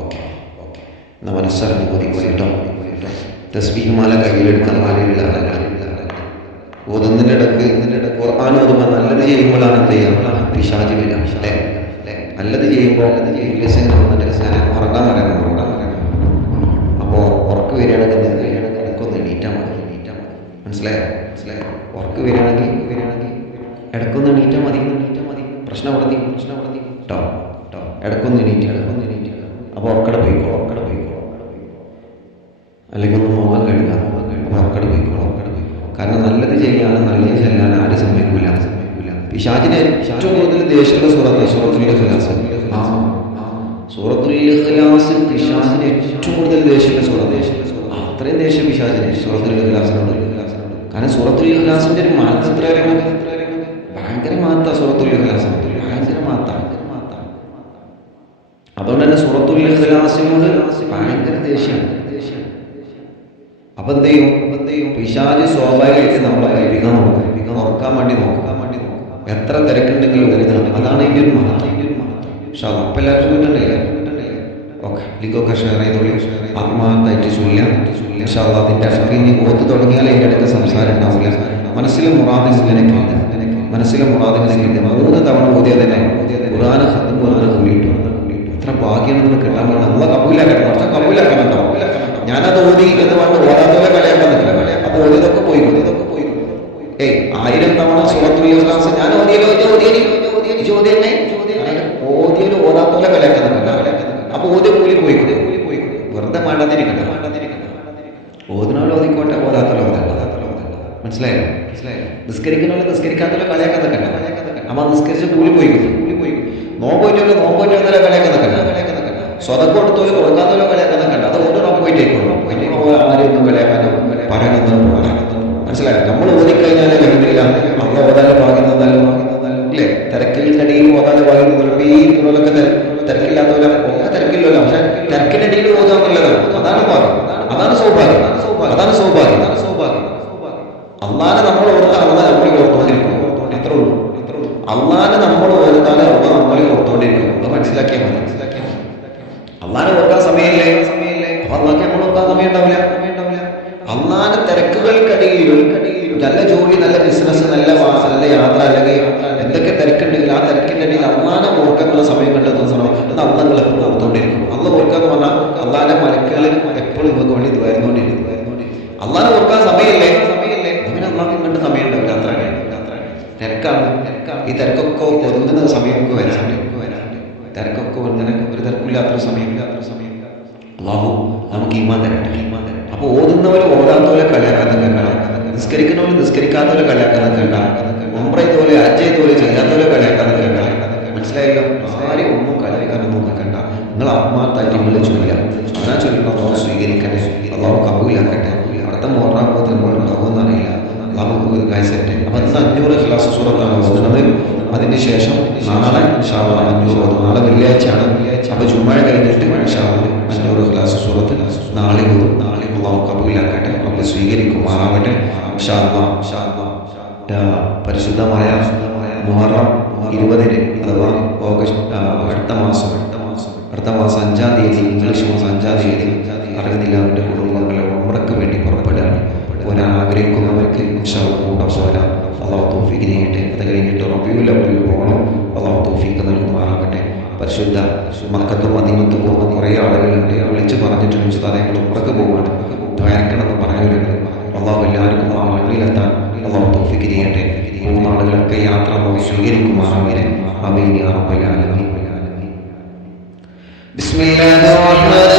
Okay മനസ്സറിഞ്ഞ് കൊതിക്കൊണ്ടിട്ടോ തസ്ബീഹ് മാല കയ്യിലെടുക്കാൻ മാലയുള്ള ആളുകൾ ഓതുന്നതിൻ്റെ ഇടക്ക് ഖുർആൻ ഓതുമ്പോൾ നല്ലത് ചെയ്യുമ്പോഴാണ് എന്ത് ചെയ്യുക പിശാച് വരിക അല്ലേ നല്ലത് ചെയ്യുമ്പോൾ ഉറങ്ങാൻ വരാൻ അപ്പോൾ ഉറക്ക് വരികയാണെങ്കിൽ ഇടക്കൊന്ന് എണീറ്റാൽ മതി മനസ്സിലായോ ഉറക്ക് വരികയാണെങ്കിൽ ഇടക്കൊന്ന് എണീറ്റാൽ മതി പ്രശ്നം ഉടത്തി കേട്ടോ ഇടക്കൊന്ന് എണീറ്റ് അപ്പോൾ ഉറക്കട പോയിക്കോ അല്ലെങ്കിൽ ഒന്ന് മുഖം കഴുകുക അപ്പോൾ ഉറക്കട പോയിക്കോ കാരണം നല്ലത് ചെയ്യാനും നല്ലത് ചെല്ലാൻ ആരും സമ്മതിക്കില്ല പിശാചിനെ ഏറ്റവും കൂടുതൽ ദേഷ്യമുള്ള സൂറത്തുൽ ഇഖ്ലാസ് സൂറത്തുൽ ഇഖ്ലാസ് പിശാചിന് ഏറ്റവും കൂടുതൽ ദേഷ്യമുള്ള സൂറത്ത് അത്രയും ദേഷ്യം പിശാചിനെ സൂറത്തുൽ ഇഖ്ലാസിനോട് കാരണം സൂറത്തുൽ ഇഖ്ലാസിന്റെ ഒരു മാറ്റം എത്ര ഭയങ്കര മാറ്റാ സൂറത്തുൽ ഇഖ്ലാസ് ഭയങ്കര മാറ്റാ അതുകൊണ്ട് തന്നെ സൂറത്തുൽ ഇഖ്ലാസിനോട് ഭയങ്കര ദേഷ്യമാണ് അപ്പൊ എന്ത് ചെയ്യും പിശാച് സ്വാഭാവികമായിട്ട് നമ്മളെ കഴിപ്പിക്കാൻ നോക്കും ഉറക്കാൻ വേണ്ടി നോക്കും എത്ര തിരക്കുണ്ടെങ്കിലും അതാണ് ഇതിൻ്റെ ഒരു മഹത്വം പക്ഷെ അപ്പം എല്ലാവരും കിട്ടണ്ടേ ഓക്കെ ലിങ്കൊക്കെ ഷെയർ ചെയ്തോളൂ ആത്മാർത്ഥമായിട്ട് ചൊല്ലാം പക്ഷെ അതിൻ്റെ ഇടയ്ക്ക് ഇനി ഓത്ത് തുടങ്ങിയാൽ അതിൻ്റെ ഇടയ്ക്ക് സംസാരം ഉണ്ടാവില്ല മനസ്സിലെ മുറാദിങ്ങനെ 3 തവണ ഓതിയാൽ തന്നെ ഖുർആൻ ഖത്ം ഖുർആൻ കൂടിയിട്ടു എത്ര ഭാഗ്യം നമ്മൾ കിട്ടാൻ വേണം നമ്മളെ കബൂലാക്കണം ഞാനത് ഓതി എന്ന് പറഞ്ഞ് ഓതാത്തോലെ കളിയാക്കാൻ നിൽക്കില്ല അപ്പോൾ ഓതിയതൊക്കെ പോയി 1000 തവണ സൂറത്തുൽ ഇഖ്ലാസ് ഞാൻ ഓതിയല്ലോ ഓതാത്തോലെ കളിയാക്കാൻ നിൽക്കില്ല അപ്പോൾ ഓതിയ കൂലി പോയി വെറുതെ മാണ്ടാതിരിക്കണ്ട ഓതിനോലെ ഓതിക്കോട്ടെ ഓതാത്തോലെ മനസ്സിലായോ നിസ്കരിക്കുന്നോലെ നിസ്കരിക്കാത്തോലെ കളിയാക്കാൻ നിൽക്കണ്ട അമ്മ നിസ്കരിച്ച് കൂലി പോയി നോമ്പോറ്റോലെ കളിയാക്കാൻ നിൽക്കണ്ട സ്വതക്കം കൊടുത്തോലെ കൊടുക്കാത്തോലെ കളിയാക്കാൻ നിൽക്കണ്ട അത് കൊണ്ട് നമുക്ക് പോയിട്ടേക്കുള്ളൂ ആരെയൊന്നും കളിയാക്കാനോ പറയാനൊന്നും മനസ്സിലായോ നമ്മൾ ഓതിക്കഴിഞ്ഞാൽ കഴിയുന്നില്ല നമ്മൾ ഓതാലെ ഭാഗ്യുന്നതല്ലോ അല്ലേ തിരക്കിനിടയിൽ ഓതാലെ ഭാഗ്യുന്നത് ഈ ഇപ്പോഴൊക്കെ തിരക്കില്ലാത്തവരെ തിരക്കില്ലല്ലോ പക്ഷെ തിരക്കിനിടയിൽ ഓതാന്നുള്ളതാണ് അതാണ് സൗഭാഗ്യം അള്ളാനെ നമ്മൾ ഓർത്താൽ അള്ളാഹ് നമ്മളെ ഓർത്തോണ്ടിരിക്കും എത്ര ഉള്ളൂ അള്ളാനെ നമ്മൾ ഓർത്താൽ അള്ളാഹ് നമ്മളെ ഓർത്തോണ്ടിരിക്കും അത് മനസ്സിലാക്കിയാൽ മതി അള്ളാനെ ഓർക്കാൻ സമയമില്ലേ അപ്പൊ അള്ളാഹ്ക്ക് നമ്മൾ ഓർക്കാൻ സമയം ഉണ്ടാവില്ല അള്ളാന്റെ തിരക്കുകൾക്കിടയിലും നല്ല ജോലി നല്ല ബിസിനസ് നല്ല യാത്ര അല്ലെങ്കിൽ എന്തൊക്കെ തിരക്കുണ്ടെങ്കിൽ ആ തിരക്കിന്റെ ഇടയിൽ അള്ളാനെ ഓർക്കാനുള്ള സമയം കണ്ടെത്തുന്ന സമയം അള്ളാഹ് എപ്പോഴും ഓർത്തോണ്ടിരിക്കും അള്ളാഹ് ഓർക്കാന്ന് പറഞ്ഞാൽ അള്ളാന്റെ മലക്കുകളിൽ എപ്പോഴും നിങ്ങൾക്ക് വേണ്ടി ഇത് വരുന്നോണ്ടിരിക്കും അള്ളാനെ ഓർക്കാൻ സമയമില്ലേ അങ്ങനെ അള്ളാഹ്ക്ക് കണ്ട് സമയം ഉണ്ടാവില്ല അത്ര തിരക്കാണ് ഈ തിരക്കൊക്കെ ഒതുങ്ങുന്ന സമയം നമുക്ക് വരാണ്ട് തിരക്കൊക്കെ ഇങ്ങനെ ഒരു തിരക്കില്ലാത്തൊരു സമയം അള്ളാഹു നമുക്ക് ഈമാൻ തരട്ടെ അപ്പോൾ ഓതുന്നവർ ഓതാത്തവരെ കളിയാക്കാതെ കണ്ട നിസ്കരിക്കുന്നവർ നിസ്കരിക്കാത്തവരെ കളിയാക്കാതെ കണ്ട ഉംറ ഇതുപോലെ ഹജ്ജ് ഇതുപോലെ ചെയ്യാത്തവരെ കളിയാക്കാതെ കണ്ട മനസ്സിലായല്ലോ ആരെയും ഒന്നും കളിയാക്കാനൊന്നും നിൽക്കണ്ട നിങ്ങൾ ആത്മാർത്ഥമായിട്ട് നിങ്ങൾ ചൊല്ലുക ഞാൻ ചൊല്ലുമ്പോൾ അള്ളാഹു സ്വീകരിക്കട്ടെ അള്ളാഹു കബൂലാക്കട്ടെ അടുത്ത മോറാകുമ്പോൾ നമ്മൾ ഉണ്ടാകുമെന്നറിയില്ല അള്ളാഹു കാഴ്ചട്ടെ അപ്പം ഇന്ന് 500 ഇഖ്ലാസ് സൂറത്താണ് ഓതുന്നത് അതിന് ശേഷം നാളെ 500 നാളെ വെള്ളിയാഴ്ചയാണ് അപ്പോൾ ചുമ്മാഴ കഴിഞ്ഞിട്ട് 500 ഇഖ്ലാസ് സൂറത്ത് നാളെ അള്ളാഹു കബൂലാക്കട്ടെ നമ്മൾ സ്വീകരിക്കുമാറാവട്ടെ പരിശുദ്ധമായ മുഹറം 20 അഥവാ ഓഗസ്റ്റ് അടുത്ത മാസം 5-ാം തീയതി ഇംഗ്ലീഷ് മാസം 5-ാം തീയതി അറിയുന്നില്ലാവിൻ്റെ കുടുംബങ്ങളെ ഉംറയ്ക്ക് വേണ്ടി പുറപ്പെടുകയാണ് ആഗ്രഹിക്കുന്നവർക്ക് കൂടെ പോരാം അള്ളാഹു തൗഫീഖ് ചെയ്യട്ടെ അത് കഴിഞ്ഞിട്ട് റബീഉൽ അവ്വലിൽ പോകണം അള്ളാഹു തൗഫീഖ് നൽകുമാറാകട്ടെ പരിശുദ്ധ മക്കത്തും മദീനത്തും പോകുന്ന കുറേ ആളുകളുണ്ട് വിളിച്ച് പറഞ്ഞിട്ടുണ്ട് താരങ്ങൾ ഉംറയ്ക്ക് പോകാണ് ദ്വാരക്കണമെന്ന് പറയുന്നുണ്ട് അള്ളാഹു എല്ലാവർക്കും ആ വഴിയിലെത്താൻ അള്ളാഹു തൗഫീഖ് ചെയ്യട്ടെ 3 ആളുകളൊക്കെ യാത്ര അള്ളാഹു സ്വീകരിക്കുമാറാകട്ടെ ആമീൻ യാ റബ്ബൽ ആലമീൻ. ബിസ്മില്ലാഹിർ റഹ്മാനിർ